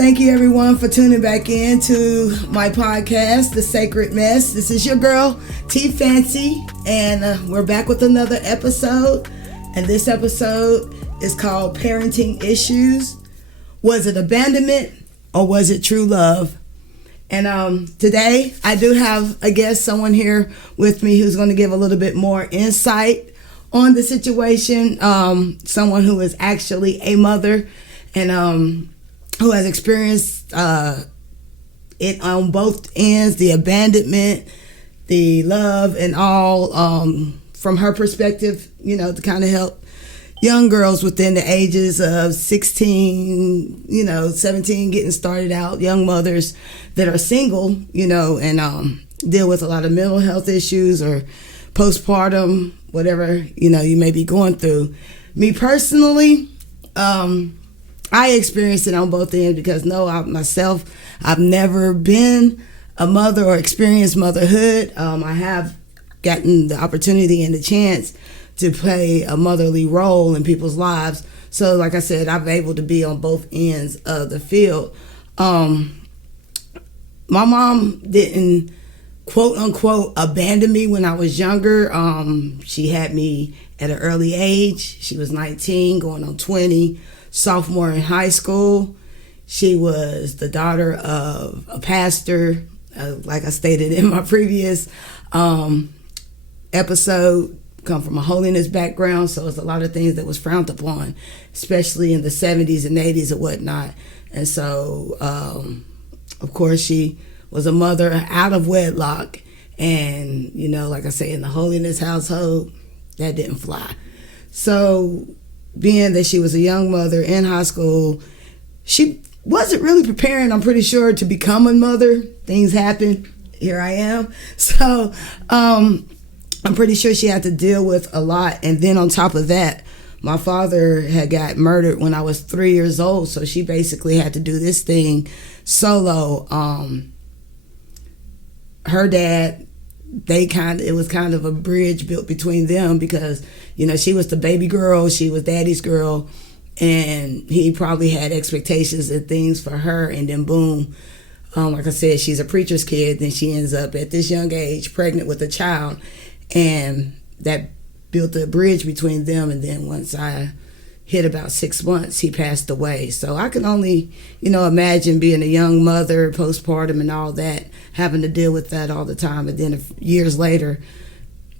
Thank you everyone for tuning back in to my podcast, The Sacred Mess. This is your girl, TFancy, and we're back with another episode. And this episode is called Parenting Issues. Was it abandonment or was it true love? And today I do have a guest, someone here with me who's going to give a little bit more insight on the situation. Someone who is actually a mother and who has experienced it on both ends, the abandonment, the love, and all from her perspective, you know, to kind of help young girls within the ages of 16, 17, getting started out, young mothers that are single, and deal with a lot of mental health issues or postpartum, whatever, you may be going through. Me personally, I experienced it on both ends because I've never been a mother or experienced motherhood. I have gotten the opportunity and the chance to play a motherly role in people's lives. So like I said, I'm able to be on both ends of the field. My mom didn't quote unquote abandon me when I was younger. She had me at an early age. She was 19 going on 20. Sophomore in high school. She was the daughter of a pastor, like I stated in my previous episode, come from a holiness background, so it's a lot of things that was frowned upon, especially in the 70s and 80s and whatnot. And so, of course, she was a mother out of wedlock, and, like I say, in the holiness household, that didn't fly. So, being that she was a young mother in high school, she wasn't really preparing, I'm pretty sure, to become a mother. Things happen. Here I am. So I'm pretty sure she had to deal with a lot. And then on top of that, my father had got murdered when I was 3 years old. So she basically had to do this thing solo. Her dad, it was kind of a bridge built between them because, she was the baby girl, she was daddy's girl, and he probably had expectations and things for her, and then boom, like I said, she's a preacher's kid, then she ends up at this young age pregnant with a child, and that built a bridge between them. And then once I hit about 6 months, he passed away. So I can only, imagine being a young mother, postpartum and all that, having to deal with that all the time. And then years later,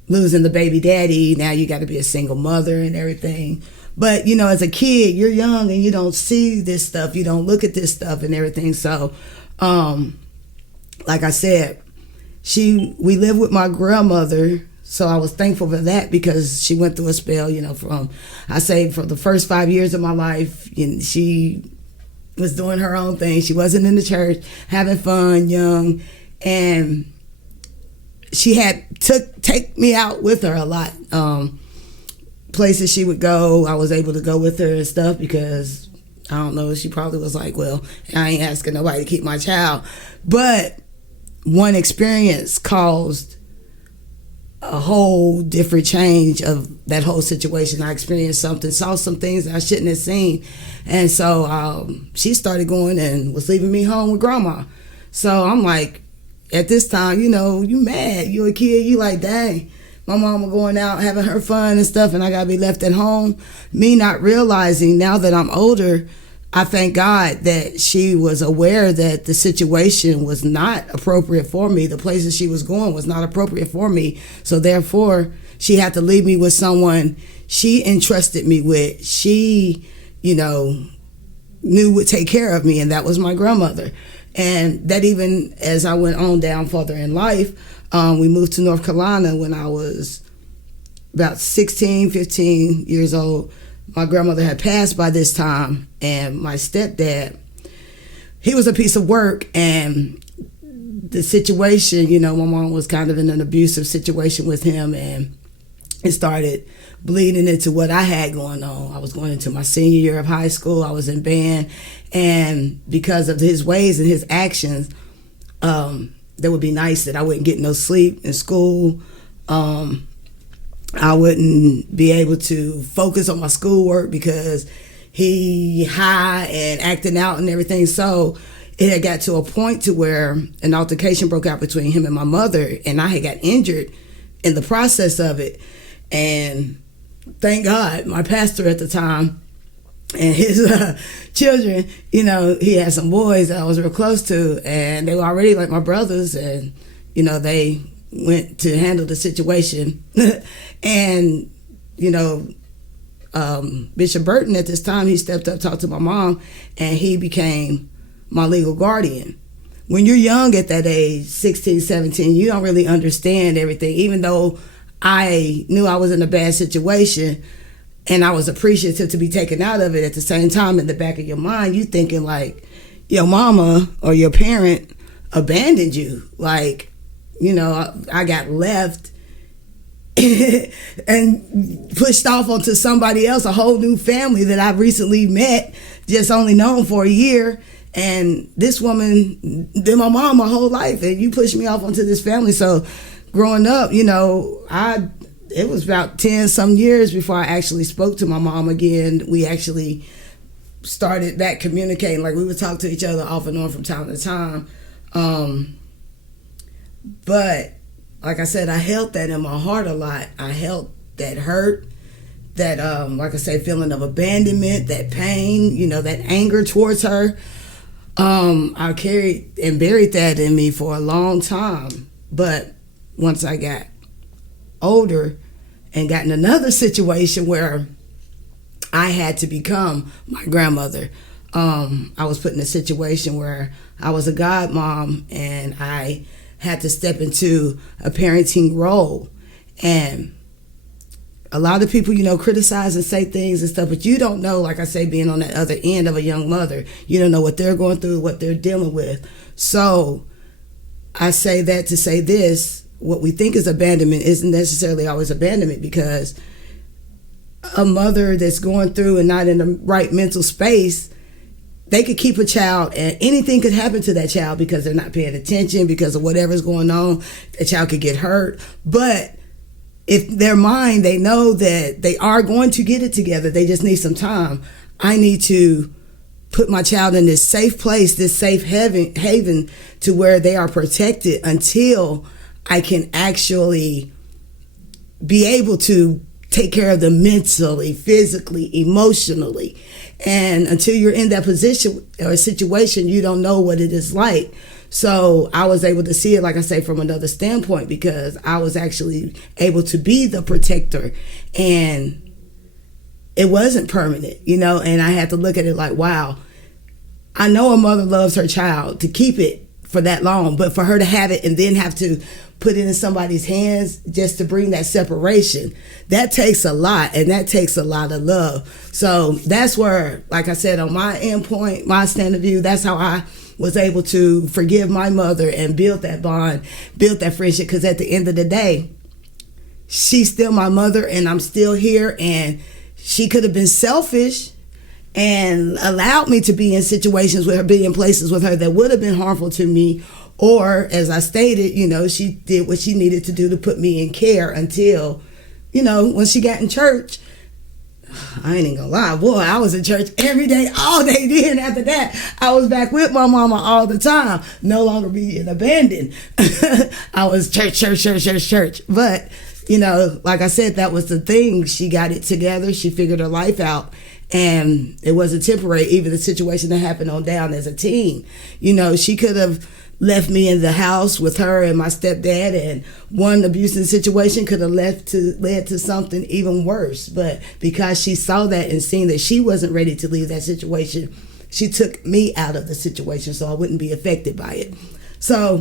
losing the baby daddy, now you got to be a single mother and everything. But, as a kid, you're young and you don't see this stuff. You don't look at this stuff and everything. So, like I said, we lived with my grandmother. So I was thankful for that because she went through a spell, for the first 5 years of my life, she was doing her own thing. She wasn't in the church, having fun, young, and she had take me out with her a lot. Places she would go, I was able to go with her and stuff because, I don't know, she probably was like, well, I ain't asking nobody to keep my child. But one experience caused a whole different change of that whole situation. I experienced saw some things I shouldn't have seen. And so she started going and was leaving me home with grandma. So I'm like, at this time, you mad. You a kid, you like, dang, my mama going out having her fun and stuff and I gotta be left at home. Me not realizing now that I'm older, I thank God that she was aware that the situation was not appropriate for me. The places she was going was not appropriate for me. So therefore, she had to leave me with someone she entrusted me with. She, knew would take care of me, and that was my grandmother. And that even as I went on down further in life, we moved to North Carolina when I was about 16, 15 years old. My grandmother had passed by this time, and my stepdad, he was a piece of work, and the situation, my mom was kind of in an abusive situation with him, and it started bleeding into what I had going on. I was going into my senior year of high school. I was in band, and because of his ways and his actions, there would be nights that I wouldn't get no sleep in school. I wouldn't be able to focus on my schoolwork because he high and acting out and everything. So it had got to a point to where an altercation broke out between him and my mother, and I had got injured in the process of it. And thank God, my pastor at the time and his children, you know, he had some boys that I was real close to, and they were already like my brothers, and, you know, they went to handle the situation. And, you know, Bishop Burton at this time, he stepped up, talked to my mom, and he became my legal guardian. When you're young at that age, 16, 17, you don't really understand everything. Even though I knew I was in a bad situation and I was appreciative to be taken out of it, at the same time, in the back of your mind, you thinking like your mama or your parent abandoned you. Like, you know, I got left and pushed off onto somebody else, a whole new family that I've recently met, just only known for a year. And this woman been my mom my whole life, and you pushed me off onto this family. So growing up, you know, it was about 10 some years before I actually spoke to my mom again. We actually started back communicating. Like, we would talk to each other off and on from time to time. But like I said, I held that in my heart a lot. I held that hurt, that, like I say, feeling of abandonment, that pain, you know, that anger towards her. I carried and buried that in me for a long time. But once I got older and got in another situation where I had to become my grandmother, I was put in a situation where I was a godmom, and I had to step into a parenting role. And a lot of people, you know, criticize and say things and stuff, but you don't know, like I say, being on that other end of a young mother, you don't know what they're going through, what they're dealing with. So I say that to say this: what we think is abandonment isn't necessarily always abandonment, because a mother that's going through and not in the right mental space, they could keep a child and anything could happen to that child because they're not paying attention, because of whatever's going on. The child could get hurt. But if their mind, they know that they are going to get it together, they just need some time. I need to put my child in this safe place, this safe haven, to where they are protected until I can actually be able to take care of them mentally, physically, emotionally. And until you're in that position or situation, you don't know what it is like. So I was able to see it, like I say, from another standpoint, because I was actually able to be the protector, and it wasn't permanent, you know, and I had to look at it like, wow, I know a mother loves her child to keep it for that long, but for her to have it and then have to put it in somebody's hands just to bring that separation, that takes a lot, and that takes a lot of love. So that's where, like I said, on my endpoint, my stand of view, that's how I was able to forgive my mother and build that bond, build that friendship, because at the end of the day, she's still my mother and I'm still here, and she could have been selfish and allowed me to be in situations with her, be in places with her that would have been harmful to me. Or, as I stated, you know, she did what she needed to do to put me in care until, you know, when she got in church. I ain't even gonna lie, boy, I was in church every day, all day. Then after that, I was back with my mama all the time, no longer being abandoned. I was church. But, you know, like I said, that was the thing. She got it together. She figured her life out. And it wasn't temporary. Even the situation that happened on down as a teen, you know, she could have left me in the house with her and my stepdad, and one abusive situation could have led to something even worse. But because she saw that and seen that she wasn't ready to leave that situation, she took me out of the situation so I wouldn't be affected by it. So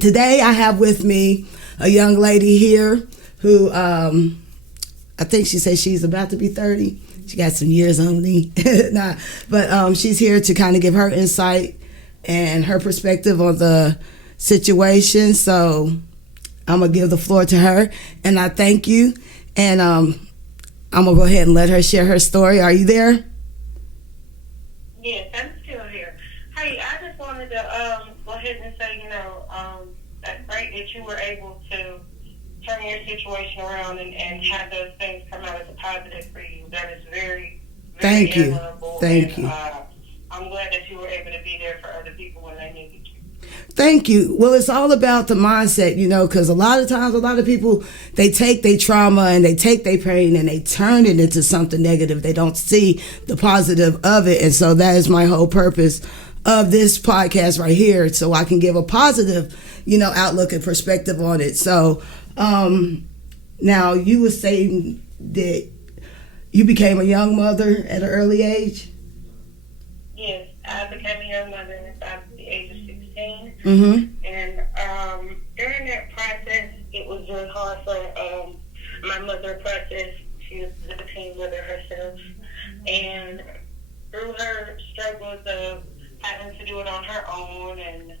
today I have with me a young lady here who I think she said she's about to be 30. She got some years on me. But she's here to kind of give her insight and her perspective on the situation. So I'm going to give the floor to her, and I thank you. And I'm going to go ahead and let her share her story. Are you there? Yes, I'm still here. Hey, I just wanted to go ahead and say, that's great that you were able to turn your situation around and have those things come out as a positive for you. That is very, very Thank you. admirable, Thank and you. I'm glad that you were able to be there for other people when they needed you. Thank you. Well, it's all about the mindset, because a lot of times, a lot of people, they take their trauma and they take their pain and they turn it into something negative. They don't see the positive of it. And so that is my whole purpose of this podcast right here, so I can give a positive, outlook and perspective on it. So, now you were saying that you became a young mother at an early age? Yes, I became a young mother at the age of 16. Mm-hmm. And during that process, it was really hard for my mother to process. She was a teen mother herself. And through her struggles of having to do it on her own and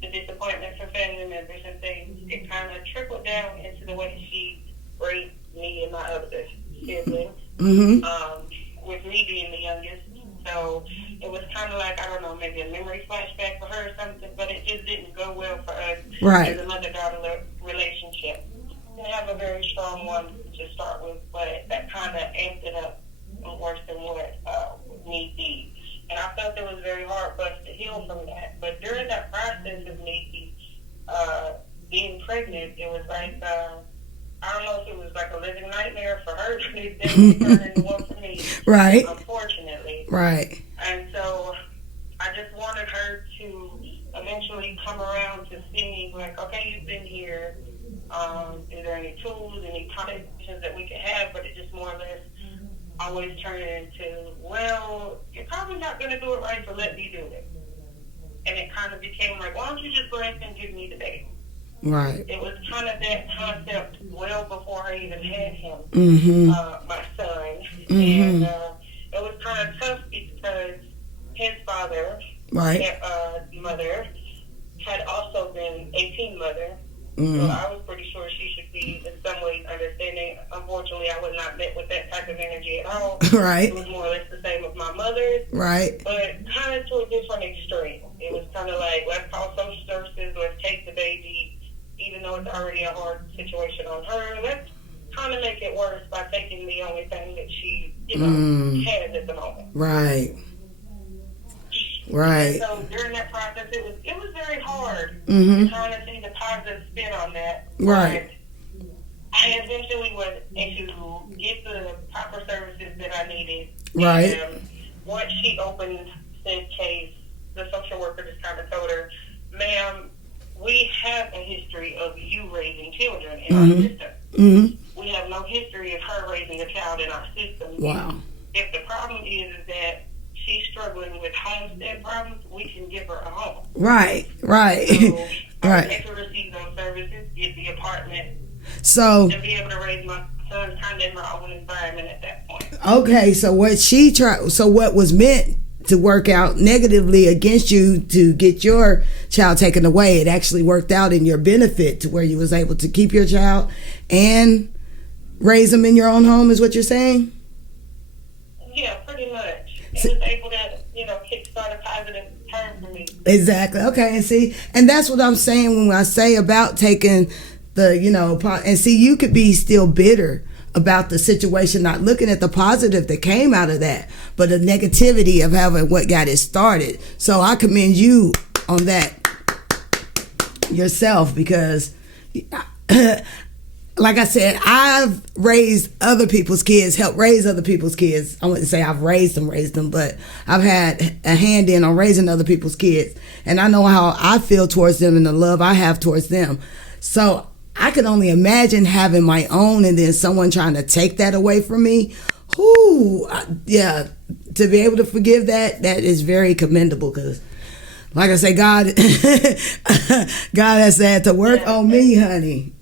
the disappointment for family members and things, it kind of trickled down into the way she raised me and my other siblings, with me being the youngest. So it was kind of like, I don't know, maybe a memory flashback for her or something, but it just didn't go well for us as a mother-daughter relationship. We didn't have a very strong one to start with, but that kind of amped it up worse than what need be. And I felt it was very hard for us to heal from that. But during that process of me being pregnant, it was like, I don't know if it was like a living nightmare for her, but it definitely turned into one for me. Right. Unfortunately. Right. And so I just wanted her to eventually come around to see me like, okay, you've been here. Is there any tools, any conversations that we could have? But it just more or less always turned into, well, you're probably not going to do it right, so let me do it. And it kind of became like, why don't you just go ahead and give me the baby? Right. It was kind of that concept well before I even had him, my son. And it was kind of tough because his father, mother, had also been a teen mother. So I was pretty sure she should be in some ways understanding. Unfortunately, I was not met with that type of energy at all. Right. It was more or less the same with my mother's. Right. But kind of to a different extreme. It was kind of like, let's call social services, let's take the baby, even though it's already a hard situation on her. Let's kind of make it worse by taking the only thing that she, has at the moment. Right. Right. And so during that process, it was very hard to kind of see the positive spin on that. Right. But I eventually was able to get the proper services that I needed. Right. And once she opened said case, the social worker just kind of told her, ma'am, we have a history of you raising children in our system. We have no history of her raising a child in our system. Wow. If the problem is that she's struggling with homestead problems, we can give her a home. Right, right. So right. I to receive those services, get the apartment, so and be able to raise my son kind of in my own environment at that point. Okay, so what was meant to work out negatively against you to get your child taken away, it actually worked out in your benefit to where you was able to keep your child and raise them in your own home, is what you're saying? Yeah, pretty much. It was able to, kickstart a positive turn for me. Exactly. Okay, and that's what I'm saying when I say about taking the, and see, you could be still bitter about the situation, not looking at the positive that came out of that, but the negativity of having what got it started. So I commend you on that yourself, because like I said, I've raised other people's kids, helped raise other people's kids. I wouldn't say I've raised them, but I've had a hand in on raising other people's kids. And I know how I feel towards them and the love I have towards them. So I could only imagine having my own and then someone trying to take that away from me. Yeah, to be able to forgive that is very commendable, because like I say, God has had to work on me, honey.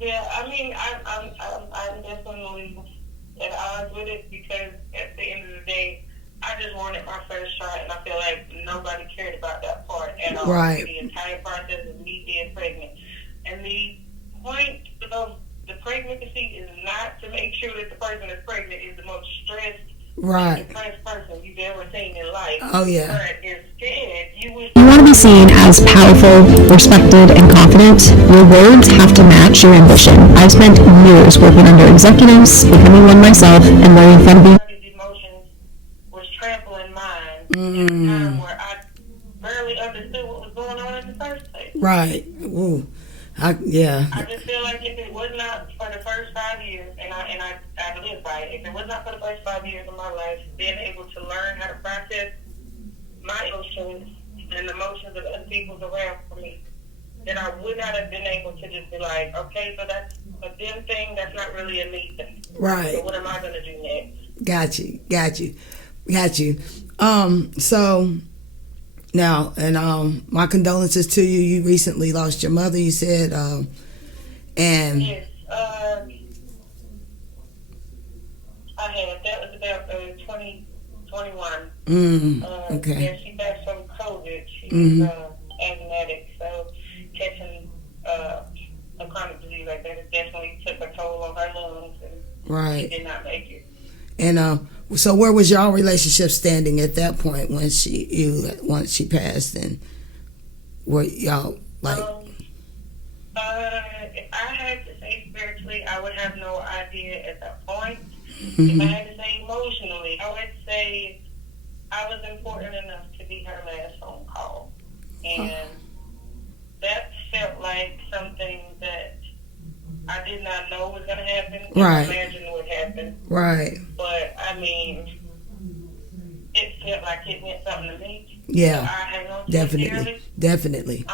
Yeah, I mean, I'm definitely at odds with it, because at the end of the day, I just wanted my first shot, and I feel like nobody cared about that part at all. Right. The entire process of me being pregnant. And the point of the pregnancy is not to make sure that the person that's pregnant is the most stressed, depressed person you've ever seen in life. Oh, yeah. But instead, you You want to be seen as powerful, respected, and confident? Your words have to match your ambition. I've spent years working under executives, becoming one myself, and learning from being the first place. Right. Ooh. I just feel like if it was not for the first 5 years, and I live by it, if it was not for the first 5 years of my life, being able to learn how to process my emotions and the emotions of other people around me, then I would not have been able to just be like, okay, so that's a them thing, that's not really a me thing. Right. So what am I going to do next? Got you. So now, and my condolences to you. You recently lost your mother, you said, and yes, I had. That was about 2021. Okay. Yeah, she passed from COVID. She was asthmatic, so catching a chronic disease like that, it definitely took a toll on her lungs, and she did not make it. And so where was y'all relationship standing at that point once she passed, and were y'all like? If I had to say spiritually, I would have no idea at that point. If I had to say emotionally, I would say I was important enough to be her last phone call, and that felt like something that I did not know was going to happen. Right. I imagined would happen. Right. But I mean, it felt like it meant something to me. Yeah. So I hang on to Definitely. it Definitely.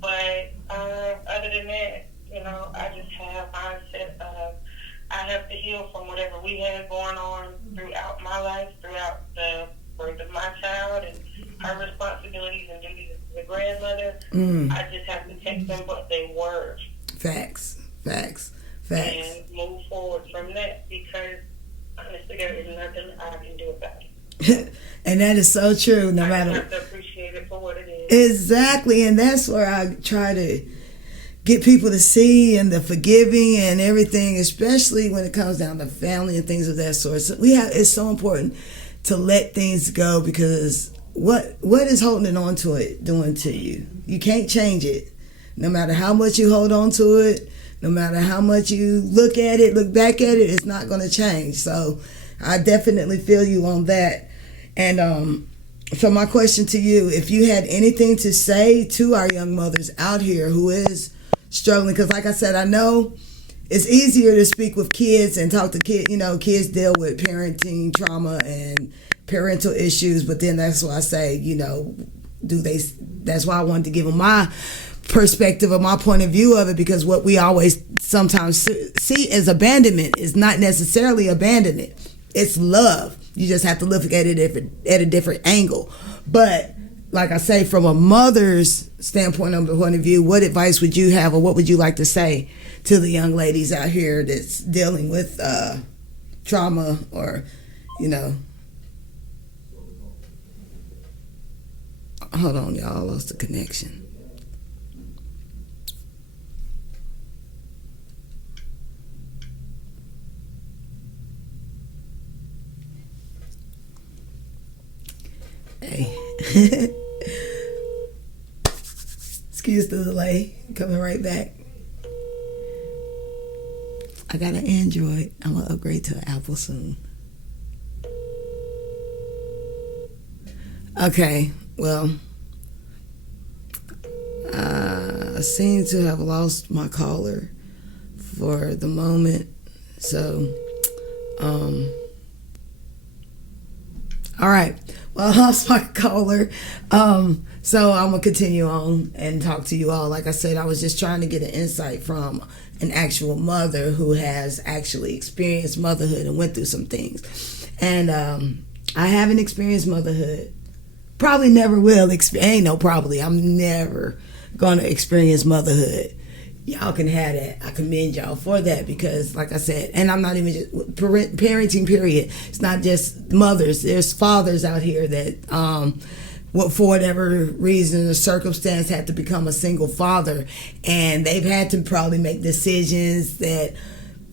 But other than that, I just have mindset of I have to heal from whatever we had going on throughout my life, throughout the birth of my child, and her responsibilities and duties as a grandmother. I just have to take them what they were. Facts. And move forward from that, because honestly, there is nothing I can do about it. And that is so true. No matter. I have to appreciate it for what it is. Exactly, and that's where I try to get people to see, and the forgiving and everything, especially when it comes down to family and things of that sort. So it's so important to let things go, because what is holding on to it doing to you? You can't change it. No matter how much you hold on to it, no matter how much you look back at it, it's not going to change. So I definitely feel you on that. And so my question to you, if you had anything to say to our young mothers out here who is struggling, because like I said, I know it's easier to speak with kids and talk to kids. Kids deal with parenting trauma and parental issues, but then that's why I say, that's why I wanted to give them my perspective, of my point of view of it, because what we always sometimes see as abandonment is not necessarily abandonment. It's love. You just have to look at it at a different angle. But like I say, from a mother's standpoint, on the point of view, what advice would you have, or what would you like to say to the young ladies out here that's dealing with trauma, or hold on, y'all, I lost the connection. Hey. Excuse the delay. Coming right back. I got an Android. I'm going to upgrade to an Apple soon. Okay, well, I seem to have lost my caller for the moment. So, all right. Well, I lost my caller. So I'm going to continue on and talk to you all. Like I said, I was just trying to get an insight from an actual mother who has actually experienced motherhood and went through some things. And I haven't experienced motherhood. Probably never will. Ain't no probably. I'm never going to experience motherhood. Y'all can have that. I commend y'all for that, because like I said, and I'm not even just parenting, period. It's not just mothers. There's fathers out here that for whatever reason or circumstance had to become a single father, and they've had to probably make decisions that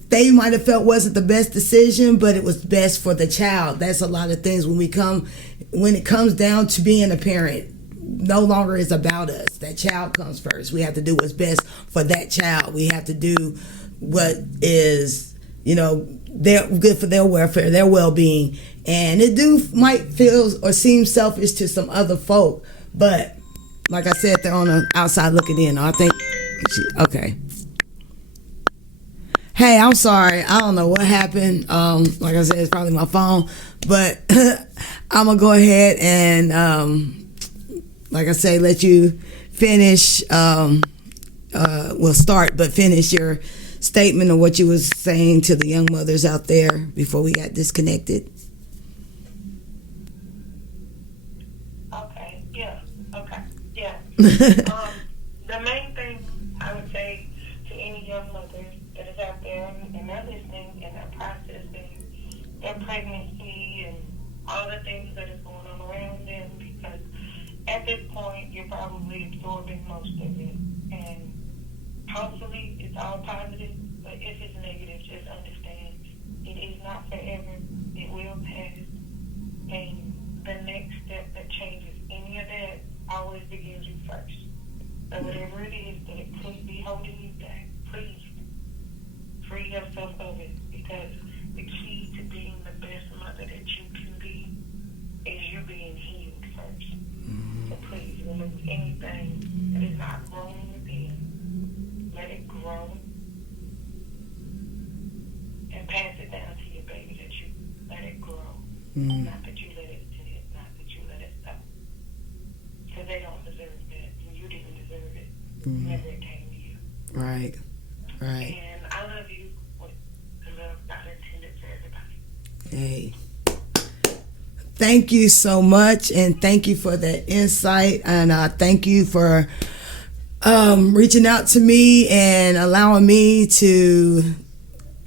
they might have felt wasn't the best decision, but it was best for the child. That's a lot of things when it comes down to being a parent. No longer is about us. That child comes first. We have to do what's best for that child. We have to do what is, good for their welfare, their well-being. And it might feel or seem selfish to some other folk, but like I said, they're on the outside looking in. I think, okay. Hey, I'm sorry. I don't know what happened. Like I said, it's probably my phone. But I'm going to go ahead and, like I say, let you finish. We'll start, but finish your statement of what you was saying to the young mothers out there before we got disconnected. Okay, yeah. The main thing I would say to any young mothers that is out there and they're listening and they're processing their pregnancy and all the things that is going on around them, because at this point you're probably absorbing most of it, and hopefully it's all positive, but if it's negative, just understand it is not forever. It will pass, and the next step that changes any of that always begins with first. So whatever it is that it could be holding you back, please free yourself of it, because the key to being the best mother that you can be is you being healed first. So please remove anything that is not growing within. Let it grow and pass it down to your baby, that you let it grow. Not that you let it sit, not that you let it stop. Because they don't deserve that. You didn't deserve it. Never it came to you. Right. And I love you with the love God intended for everybody. Hey. Thank you so much, and thank you for that insight, and thank you for reaching out to me and allowing me to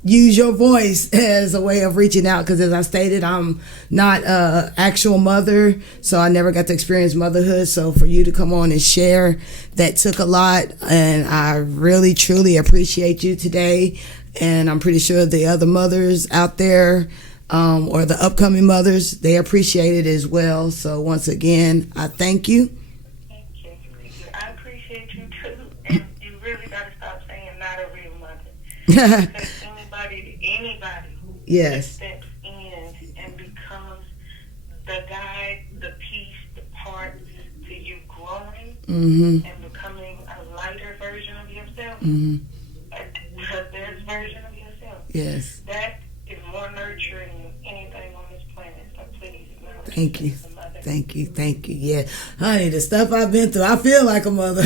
use your voice as a way of reaching out, because as I stated, I'm not an actual mother, so I never got to experience motherhood. So for you to come on and share, that took a lot, and I really truly appreciate you today. And I'm pretty sure the other mothers out there, or the upcoming mothers, they appreciate it as well. So once again, I thank you. Thank you. I appreciate you too. And you really got to stop saying not a real mother. Because anybody Yes. steps in and becomes the guide, the piece, the part to you growing and becoming a lighter version of yourself, the best version of yourself. Yes. That is more nurturing than anything on this planet. So please acknowledge Thank you. as a mother. Thank you. Yeah. Honey, the stuff I've been through, I feel like a mother.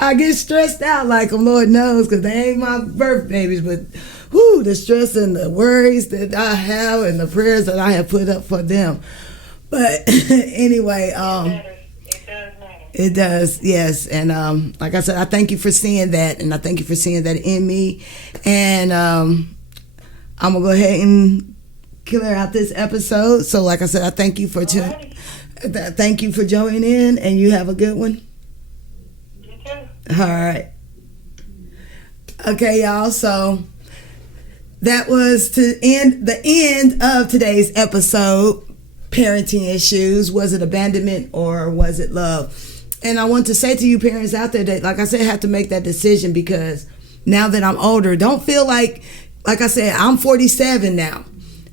I get stressed out like them, Lord knows, because they ain't my birth babies, but the stress and the worries that I have and the prayers that I have put up for them. But anyway, It does matter. it does, yes. And like I said, I thank you for seeing that, and I thank you for seeing that in me. And I'm going to go ahead and clear out this episode. So like I said, I thank you for thank you for joining in, and you have a good one. You too. All right. Okay, y'all. So that was the end of today's episode. Parenting issues. Was it abandonment or was it love? And I want to say to you parents out there that, like I said, have to make that decision, because now that I'm older, don't feel like I said, I'm 47 now.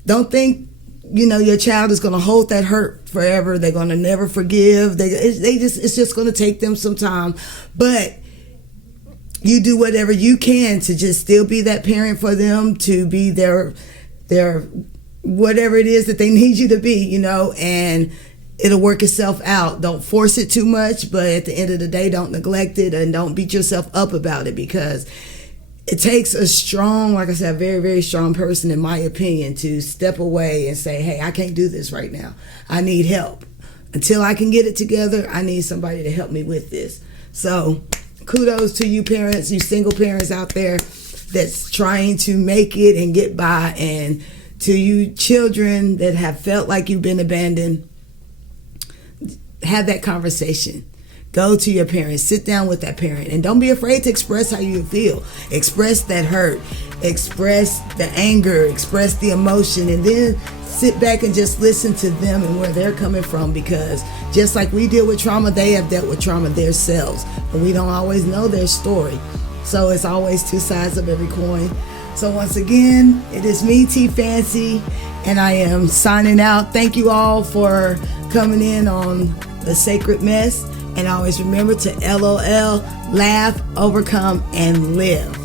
Don't think, your child is going to hold that hurt forever. They're going to never forgive. It's just going to take them some time. But you do whatever you can to just still be that parent for them, to be their whatever it is that they need you to be, and it'll work itself out. Don't force it too much, but at the end of the day, don't neglect it, and don't beat yourself up about it, because it takes a strong, like I said, a very, very strong person, in my opinion, to step away and say, hey, I can't do this right now. I need help. Until I can get it together, I need somebody to help me with this. So kudos to you parents, you single parents out there that's trying to make it and get by, and to you children that have felt like you've been abandoned, have that conversation. Go to your parents, sit down with that parent, and don't be afraid to express how you feel. Express that hurt, express the anger, express the emotion, and then sit back and just listen to them and where they're coming from, because just like we deal with trauma, they have dealt with trauma themselves, but we don't always know their story. So it's always two sides of every coin. So once again, it is me, TFancy, and I am signing out. Thank you all for coming in on The Sacred Mess. And always remember to LOL, laugh, overcome, and live.